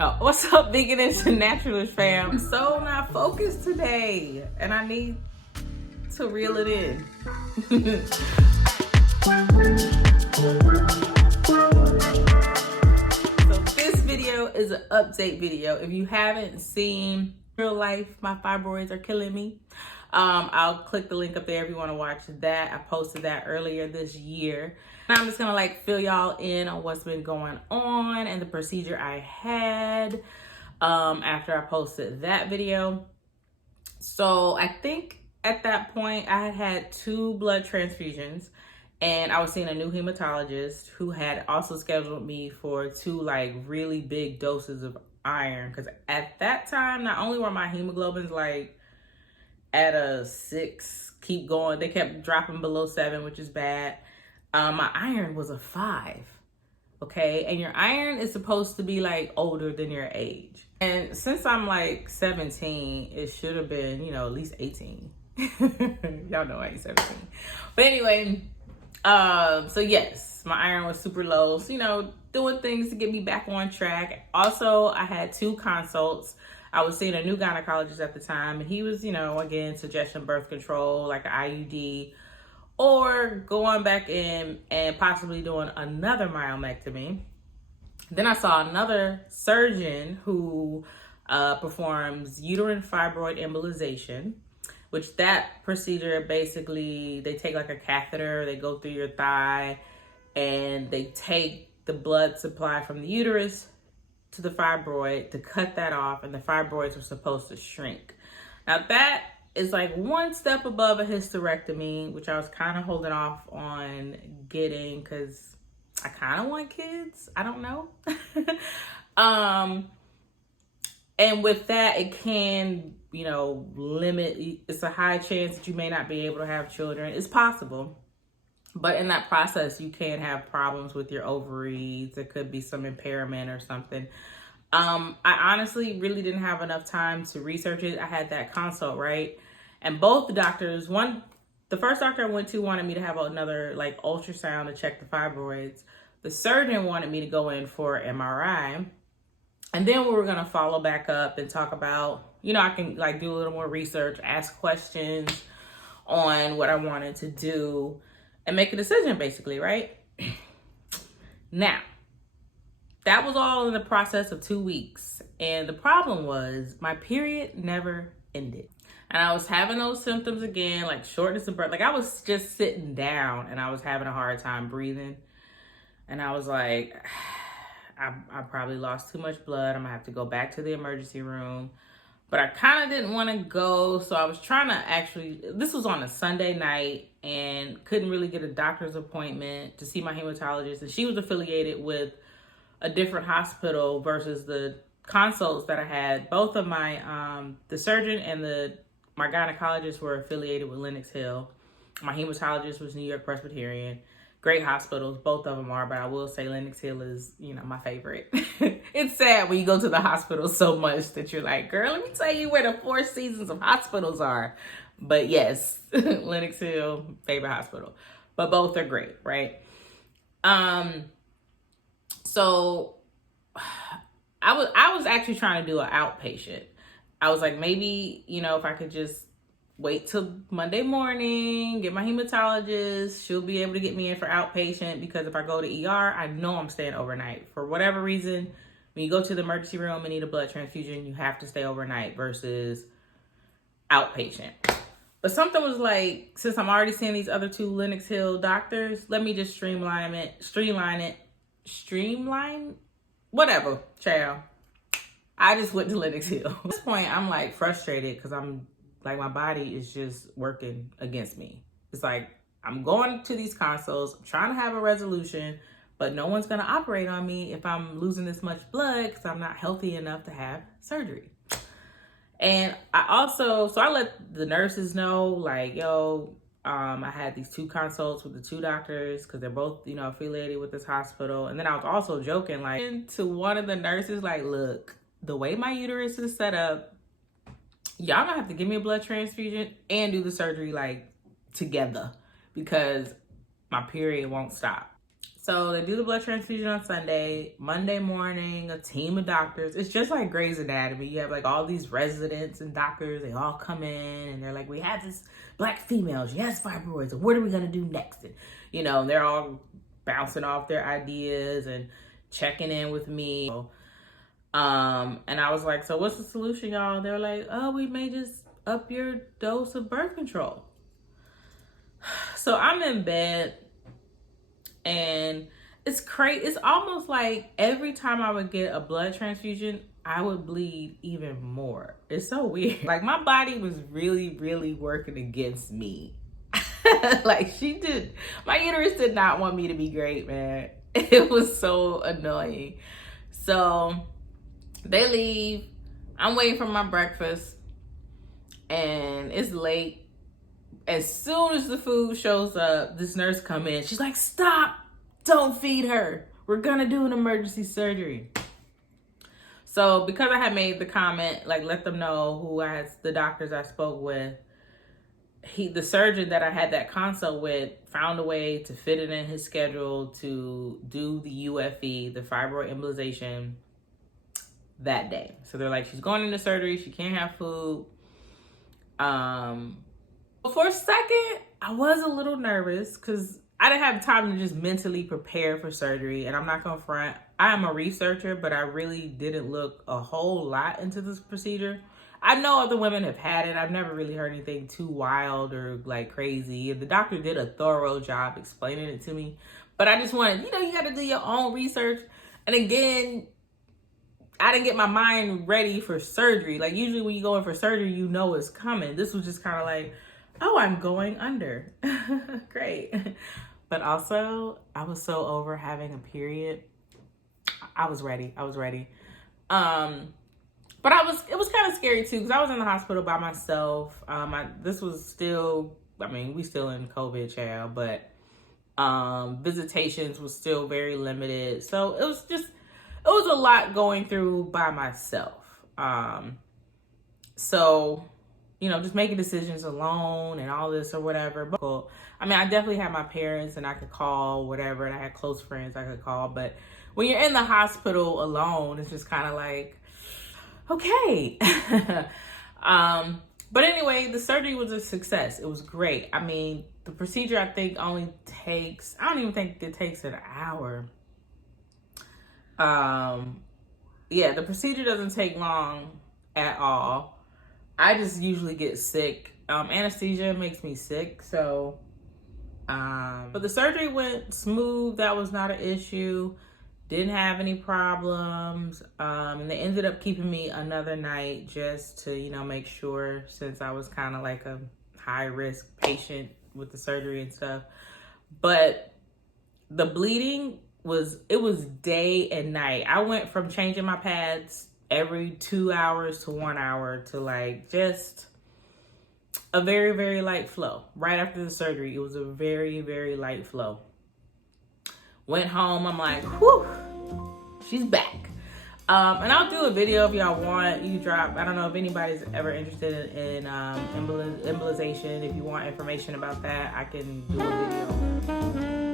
Oh, what's up, vegan and naturalist fam? I'm so not focused today, and I need to reel it in. So this video is an update video. If you haven't seen real life, my fibroids are killing me. I'll click the link up there if you want to watch that. I posted that earlier this year. And I'm just gonna like fill y'all in on what's been going on and the procedure I had after I posted that video. So I think at that point I had had 2 blood transfusions, and I was seeing a new hematologist who had also scheduled me for 2 like really big doses of iron, because at that time not only were my hemoglobins like at a 6, keep going, they kept dropping below 7, which is bad. My iron was a 5. Okay, and your iron is supposed to be like older than your age, and since I'm like 17, it should have been, you know, at least 18. Y'all know I ain't 17, but anyway, so yes, my iron was super low, so, you know, doing things to get me back on track. Also, I had 2 consults. I was seeing a new gynecologist at the time, and he was, you know, again, suggesting birth control, like an IUD, or going back in and possibly doing another myomectomy. Then I saw another surgeon who performs uterine fibroid embolization, which that procedure, basically they take like a catheter, they go through your thigh, and they take the blood supply from the uterus to the fibroid to cut that off, and the fibroids are supposed to shrink. Now that is like one step above a hysterectomy, which I was kind of holding off on getting because I kind of want kids. I don't know. And with that, it can, you know, limit, it's a high chance that you may not be able to have children. It's possible. But in that process, you can have problems with your ovaries. There could be some impairment or something. I honestly really didn't have enough time to research it. I had that consult, right? And both the doctors, the first doctor I went to wanted me to have another like ultrasound to check the fibroids. The surgeon wanted me to go in for MRI. And then we were going to follow back up and talk about, you know, I can like do a little more research, ask questions on what I wanted to do, and make a decision, basically, right? Now, that was all in the process of 2 weeks. And the problem was my period never ended. And I was having those symptoms again, like shortness of breath. Like I was just sitting down and I was having a hard time breathing. And I was like, I probably lost too much blood. I'm gonna have to go back to the emergency room. But I kind of didn't want to go. So I was trying to actually, this was on a Sunday night, and couldn't really get a doctor's appointment to see my hematologist. And she was affiliated with a different hospital versus the consults that I had. Both of my, the surgeon and my gynecologist were affiliated with Lenox Hill. My hematologist was New York Presbyterian. Great hospitals, both of them are, but I will say Lenox Hill is, you know, my favorite. It's sad when you go to the hospital so much that you're like, girl, let me tell you where the 4 seasons of hospitals are. But yes, Lenox Hill, favorite hospital. But both are great, right? So I was actually trying to do an outpatient. I was like, maybe, you know, if I could just wait till Monday morning, get my hematologist, she'll be able to get me in for outpatient, because if I go to ER, I know I'm staying overnight. For whatever reason, when you go to the emergency room and need a blood transfusion, you have to stay overnight versus outpatient. But something was like, since I'm already seeing these other 2 Lenox Hill doctors, let me just streamline, whatever, child. I just went to Lenox Hill. At this point, I'm like frustrated because I'm like, my body is just working against me. It's like, I'm going to these consults, I'm trying to have a resolution, but no one's going to operate on me if I'm losing this much blood because I'm not healthy enough to have surgery. And I let the nurses know, like, yo, I had these 2 consults with the 2 doctors because they're both, you know, affiliated with this hospital. And then I was also joking, like, to one of the nurses, like, look, the way my uterus is set up, y'all gonna have to give me a blood transfusion and do the surgery like together, because my period won't stop. So they do the blood transfusion on Sunday. Monday morning, a team of doctors. It's just like Grey's Anatomy. You have like all these residents and doctors. They all come in and they're like, we have this Black female. She has fibroids. And what are we going to do next? And, you know, they're all bouncing off their ideas and checking in with me. And I was like, so what's the solution, y'all? They're like, oh, we may just up your dose of birth control. So I'm in bed. And it's crazy. It's almost like every time I would get a blood transfusion, I would bleed even more. It's so weird. Like my body was really, really working against me. Like my uterus did not want me to be great, man. It was so annoying. So they leave. I'm waiting for my breakfast and it's late. As soon as the food shows up, this nurse come in. She's like, stop, don't feed her. We're gonna do an emergency surgery. So because I had made the comment, like let them know the doctors I spoke with, the surgeon that I had that consult with found a way to fit it in his schedule to do the UFE, the fibroid embolization, that day. So they're like, she's going into surgery, she can't have food. For a second, I was a little nervous because I didn't have time to just mentally prepare for surgery. And I'm not gonna front, I am a researcher, but I really didn't look a whole lot into this procedure. I know other women have had it. I've never really heard anything too wild or like crazy. The doctor did a thorough job explaining it to me. But I just wanted, you gotta do your own research. And again, I didn't get my mind ready for surgery. Like usually when you go in for surgery, you know it's coming. This was just kind of like, oh, I'm going under. Great. But also, I was so over having a period. I was ready. But it was kind of scary too, because I was in the hospital by myself. This was still, we still in COVID, child, but visitations was still very limited. So it was a lot going through by myself. So just making decisions alone and all this or whatever. But I definitely had my parents and I could call, whatever, and I had close friends I could call. But when you're in the hospital alone, it's just kind of like, okay. But anyway, the surgery was a success. It was great. The procedure I think only takes, I don't even think it takes an hour. Yeah, the procedure doesn't take long at all. I just usually get sick. Anesthesia makes me sick, so but the surgery went smooth. That was not an issue. Didn't have any problems. And they ended up keeping me another night just to, make sure, since I was kind of like a high risk patient with the surgery and stuff. But the bleeding was day and night. I went from changing my pads every 2 hours to 1 hour to like just a very, very light flow. Right after the surgery, it was a very, very light flow. Went home, I'm like, whew, she's back. And I'll do a video if y'all want. You can drop, I don't know if anybody's ever interested in embolization. If you want information about that, I can do a video.